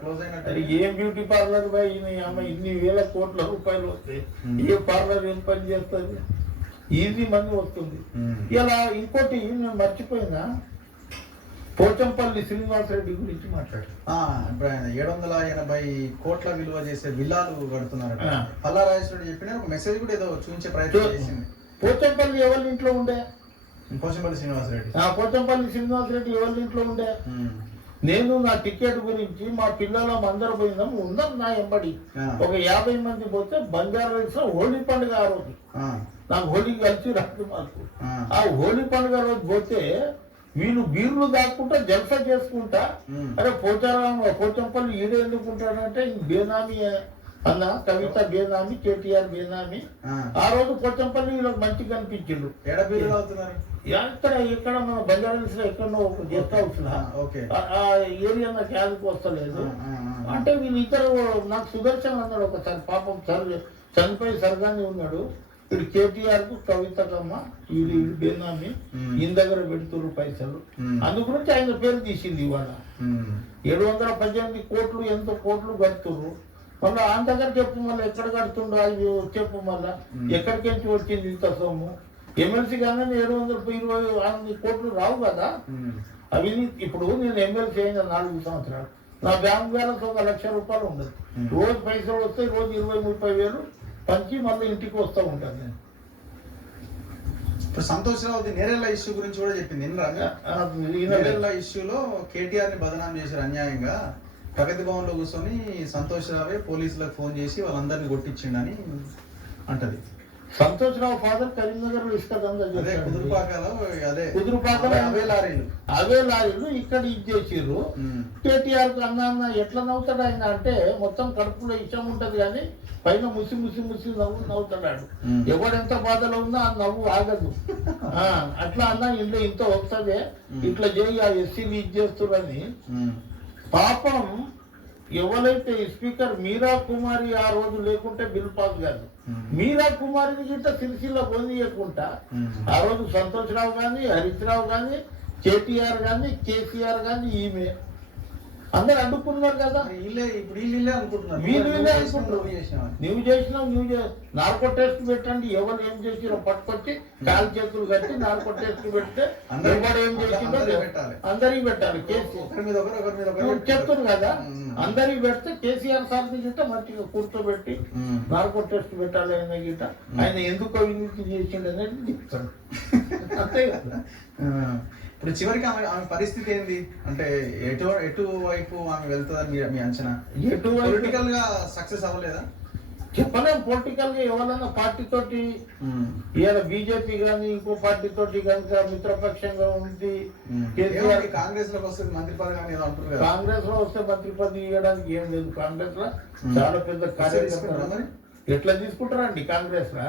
Close అయినట్టు. ఏం beauty parlour పోయి అమ్మ ఇన్ని వేల కోట్ల రూపాయలు వస్తాయి, ఏ పార్లర్ ఏం పని చేస్తుంది, ఈజీ మనీ వస్తుంది. ఇలా ఇంకోటి నేను మర్చిపోయినా, పోచంపల్లి శ్రీనివాసరెడ్డి గురించి మాట్లాడు. ఇప్పుడు ఆయన 780 కోట్ల విలువ చేసే విల్లాలు కడుతున్నారు. పల్లారాజేశ్వరుడు చెప్పిన ఒక మెసేజ్ కూడా ఏదో చూపించే ప్రయత్నం చేసింది. పోచంపల్లి ఎవరి ఇంట్లో ఉండే? పోచంపల్లి శ్రీనివాసరెడ్డి. పోచంపల్లి శ్రీనివాసరెడ్డి ఎవరి ఇంట్లో ఉండే? నేను నా టికెట్ గురించి మా పిల్లలం అందరు పోయిందాం, ఉందాం నా ఎంబడి ఒక 50 మంది పోతే బంజారా హోలీ పండుగ ఆ రోజు, నాకు హోలీ కలిసి రాదు మాకు. ఆ హోలీ పండుగ రోజు పోతే వీళ్ళు బీర్లు దాక్కుంటా జల్సా చేసుకుంటా, అరే పోచంపల్లి ఈడే ఎందుకుంటాడంటే బేనామీ అన్న, కవిత బేనామీ, కేటీఆర్ బేనామీ. ఆ రోజు పోచంపల్లి వీళ్ళకి మంచిగా అనిపించిండు. ఇక్కడ మన బంజారాస్ లో ఎక్కడో గెస్ట్ హౌస్ ఆ ఏరియా నాకు యాదకు వస్తలేదు. అంటే వీళ్ళు ఇతరు నాకు సుదర్శన్ అన్నాడు ఒకసారి, పాపం చనిపోయి సరగానే ఉన్నాడు. ఇప్పుడు కేటీఆర్ కు కవితకమ్మ వీళ్ళు బేనామీ ఈయన దగ్గర పెడుతున్నారు పైసలు, అందు గురించి ఆయన పేరు తీసింది. ఇవాళ 718 కోట్లు ఎంతో కోట్లు కడుతున్నారు. మళ్ళీ ఆయన దగ్గర చెప్పు, మళ్ళీ ఎక్కడ కడుతుండో అది చెప్పు, మళ్ళా ఎక్కడికి వచ్చింది ఇంత సొమ్ము. ఎమ్మెల్సీ కానీ 720 కోట్లు రావు కదా అవి. ఇప్పుడు నేను ఎమ్మెల్సీ అయిన 4 సంవత్సరాలు, నా బ్యాంక్ బ్యాలెన్స్ 1 లక్ష రూపాయలు ఉండదు. రోజు పైసలు వస్తాయి, రోజు 20-30 వేలు పంచి మళ్ళీ ఇంటికి వస్తూ ఉంటాను నేను. ఇప్పుడు సంతోష్ రావు నేరేళ్ల ఇష్యూ గురించి కూడా చెప్పింది. నేరేళ్ల ఇష్యూలో కేటీఆర్ ని బదనాం చేశారు అన్యాయంగా. ప్రగతి భవన్ లో కూర్చొని సంతోష్ రావే పోలీసులకు ఫోన్ చేసి వాళ్ళందరినీ కొట్టించిండని అంటది. సంతోష్ రావు ఫాదర్ కరీంనగర్ లో ఇసుక అవే లారీలు ఇక్కడ ఇచ్చేసిర్రు. కేటీఆర్ కు అన్న ఎట్లా నవ్వుతాడు ఆయన అంటే, మొత్తం కడుపులో ఇష్టం ఉంటది కానీ పైన ముసి ముసి ముసి నవ్వుతాడు. ఎవడెంత బాధలో ఉన్నా ఆ నవ్వు ఆగదు. అట్లా అన్నా ఇంట్లో ఇంత వస్తుంది, ఇట్లా చేయి ఆ ఎస్సీలు ఇచ్చేస్తురని. పాపం ఎవరైతే స్పీకర్ మీరా కుమారి ఆ రోజు లేకుంటే బిల్ పాస్ కాదు. మీరా కుమారిని గిట్ట సిరిసిల్ల పొందియకుండా ఆ రోజు సంతోష్ రావు కానీ, హరీష్ రావు కానీ, కేటీఆర్ కానీ, కేసీఆర్ కానీ ఈమె అందరు అడ్డుకున్నారు కదా. వీళ్ళే అనుకుంటున్నారు. నువ్వు చేసినావు, నార్కో టెస్ట్ పెట్టండి, ఎవరు ఏం చేసిరో పట్టుకొచ్చి కాలు చేతులు కట్టి నార్కో టెస్ట్ పెడితే ఎవరు ఏం చేసిందో అందరికి పెట్టాలి. చెప్తున్నారు కదా, అందరికి పెడితే కేసీఆర్ సార్ గిట్ట మంచిగా కూర్చోబెట్టి నార్కో టెస్ట్ పెట్టాలి. ఆయన గిట్ట ఆయన ఎందుకు అవినీతి చేసిండు అనేది చెప్తాడు. అంతే కదా. ఇప్పుడు చివరికి ఆమె పరిస్థితి ఏంది అంటే ఎటువైపు ఆమె వెళ్తుందని మీ అంచనా? పొలిటికల్ గా సక్సెస్ అవ్వలేదా? చెప్పలేము. పొలిటికల్ గా ఎవరైనా పార్టీ తోటి, ఇవాళ బీజేపీ గానీ ఇంకో పార్టీ తోటి కనుక మిత్రపక్షంగా ఉంది. కాంగ్రెస్ లోకి వస్తే మంత్రి పదవి కానీ అంటారు. కాంగ్రెస్ లో వస్తే మంత్రి పదవి ఇవ్వడానికి ఏం లేదు. కాంగ్రెస్ లో చాలా పెద్ద కార్యకర్తలు ఎట్లా తీసుకుంటారండి కాంగ్రెస్ లో?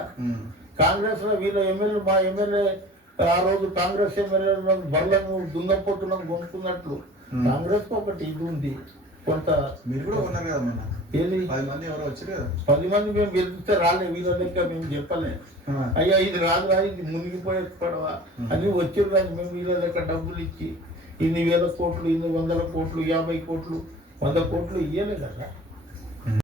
కాంగ్రెస్ లో వీళ్ళ ఎమ్మెల్యే, మా ఎమ్మెల్యే ఆ రోజు కాంగ్రెస్ ఎమ్మెల్యేలను బళ్ళను దుంగపోతులను కొనుక్కున్నట్లు కాంగ్రెస్ కు ఒకటి ఇది ఉంది. కొంత మీరు కూడా ఉన్నారు కదా మొన్న, ఏది 10 మంది ఎవరో వచ్చారు కదా. 10 మంది మేము గెలిపిస్తే రాలే, వీళ్ళ లెక్క మేము చెప్పలే. అయ్యా ఇది రాదురా, ఇది మునిగిపోయే పడవ అని వచ్చారు. కానీ మేము వీళ్ళ లెక్క డబ్బులు ఇచ్చి ఇన్ని 1000 కోట్లు, ఇన్ని 100 కోట్లు, 50 కోట్లు, 100 కోట్లు ఇయ్యలే కదా.